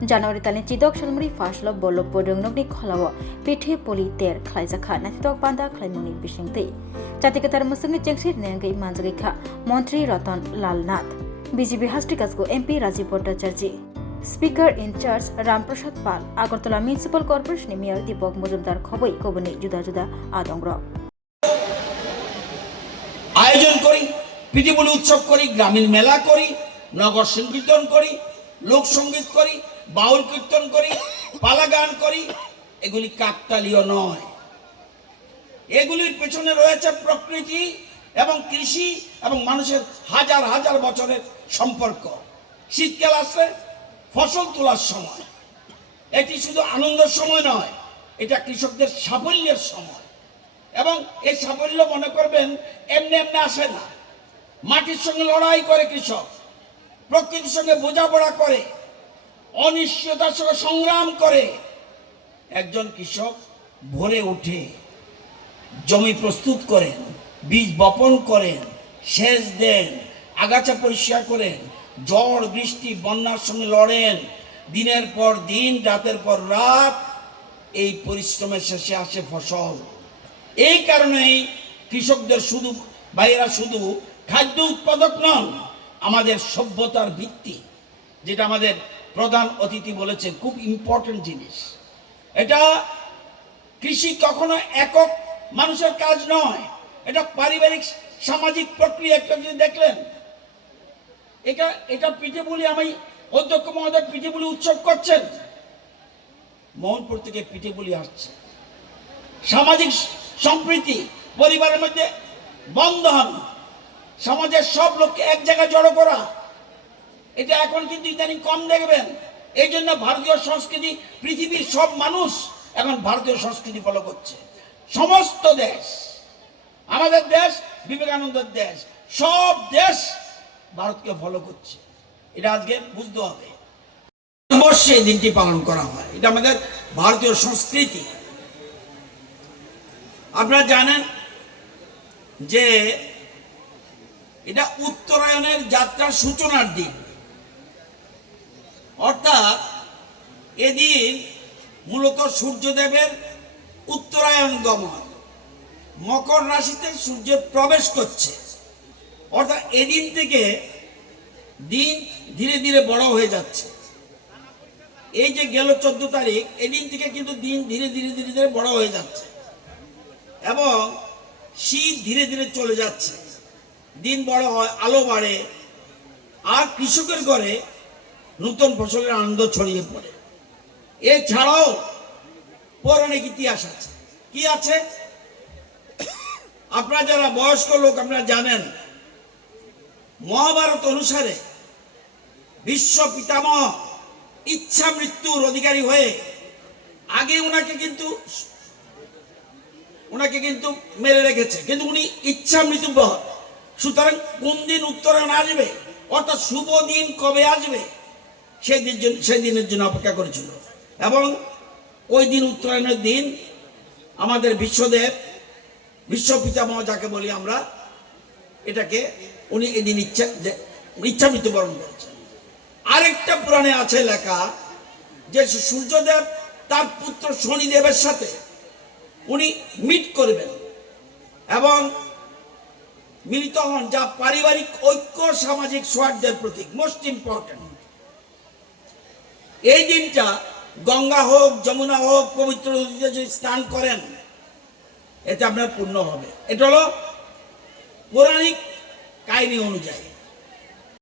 জানুয়ারি তালनि चिदक सालमुरि फार्स्टल बल्लभपुर रोंनकनि खलाव पेठे पलि तेर खलायजाखा नाथितक बान्दा खलायमुनि बिसिंतै जातिगतार मुसुंनि चेंसि नेंगै मानजगैखा मंत्री रतन लाल नाथ बीजेपी हास्टिकासको MP Rajib Bhattacharya speaker in charge Ramprasad Paul Agartala municipal corporation mayor Dipak Majumder খবই কবনি जुदा जुदा आदंग्र আয়োজন করি পিঠেপুলি উৎসব করি গ্রামীণ মেলা করি নগর সংকীর্তন করি লোক সঙ্গীত করি বাউল কীর্তন করি পালা গান করি এগুলি কাকতালীয় নয় এগুলির পেছনে রয়েছে প্রকৃতি এবং কৃষি এবং মানুষের হাজার হাজার বছরের সম্পর্ক শীতকাল আসলে ফসল তোলার সময় এটি শুধু আনন্দের সময় নয় এটা কৃষকদের সাফল্যের সময় এবং এই সাফল্য মনে করবেন এমনি এমনি আসে না মাটির সঙ্গে লড়াই করে কৃষক প্রকৃতির সঙ্গে বোঝাপড়া করে অনিশ্চয়তার সঙ্গে সংগ্রাম করে একজন কৃষক ভোরে উঠে জমি প্রস্তুত করেন বীজ বপন করেন সেচ দেন আগাছা পরিষ্কার করেন ঝড় বৃষ্টি বন্যার সঙ্গে লড়েন দিনের পর দিন রাতের পর রাত এই পরিশ্রমের শেষে আসে ফসল এই কারণেই কৃষকদের শুধু ভাইয়েরা শুধু খাদ্য উৎপাদক নন আমাদের সভ্যতার ভিত্তি যেটা আমাদের প্রধান অতিথি বলেছেন খুব ইম্পর্টেন্ট জিনিস এটা কৃষি কখনো একক মানুষের কাজ নয় এটা পারিবারিক সামাজিক প্রক্রিয়া একটা দেখলেন এটা পিঠেপুলি আমি অধ্যক্ষ মহোদয় পিঠেপুলি উৎসব করছেন মোহনপুর থেকে পিঠেপুলি আসছে সামাজিক সম্প্রীতি পরিবারের মধ্যে বন্ধন সমাজের সব লোককে এক জায়গায় জড়ো করা এটা এখন কিন্তু ইদানিং কম দেখবেন এই জন্য ভারতীয় সংস্কৃতি পৃথিবীর সব মানুষ এখন ভারতীয় সংস্কৃতি ফলো করছে সমস্ত দেশ আমাদের দেশ বিবেকানন্দের দেশ সব দেশ ভারতকে ফলো করছে এটা আজকে বুঝতে হবে বর্ষে এই দিনটি পালন করা হয় এটা আমাদের ভারতীয় সংস্কৃতি আপনারা জানেন যে এটা উত্তরায়ণের যাত্রার সূচনার দিন অর্থাৎ এদিন মূলত সূর্যদেবের উত্তরায়ণ গমন মকর রাশিতে সূর্য প্রবেশ করছে অর্থাৎ এদিন থেকে দিন ধীরে ধীরে বড় হয়ে যাচ্ছে এই যে গেল 14 তারিখ এদিন থেকে কিন্তু দিন ধীরে ধীরে ধীরে ধীরে বড় হয়ে যাচ্ছে এবং শীত ধীরে ধীরে চলে যাচ্ছে দিন বড় হয় আলো বাড়ে আর কৃষকের ঘরে নতুন ফসলের আনন্দ ছড়িয়ে পড়ে এছাড়াও পৌরাণিক ইতিহাস আছে কি আছে আপনারা যারা বয়স্ক লোক আপনারা জানেন মহাভারত অনুসারে বিশ্ব পিতামহ ইচ্ছা মৃত্যুর অধিকারী হয়ে আগে ওনাকে কিন্তু মেরে রেখেছে কিন্তু উনি ইচ্ছা মৃত্যু সুতরাং কোন দিন উত্তরায়ণ আসবে অর্থাৎ শুভ দিন কবে আসবে সেই দিনের জন্য অপেক্ষা করেছিল এবং ওই দিন উত্তরায়ণের দিন আমাদের বিশ্ব পিতামহ যাকে বলি আমরা এটাকে উনি এদিন ইচ্ছা মৃত্যুবরণ করেছেন আরেকটা পুরাণে আছে লেখা যে সূর্যদেব তার পুত্র শনিদেবের সাথে উনি মিট করবেন এবং মিলিত হন যা পারিবারিক ঐক্য সামাজিক সৌহার্দ্যের প্রতীক মোস্ট ইম্পর্টেন্ট এই দিনটা গঙ্গা হোক যমুনা হোক পবিত্র নদীতে যদি স্নান করেন এতে আপনার পূর্ণ হবে এটা হলো পৌরাণিক কাহিনী অনুযায়ী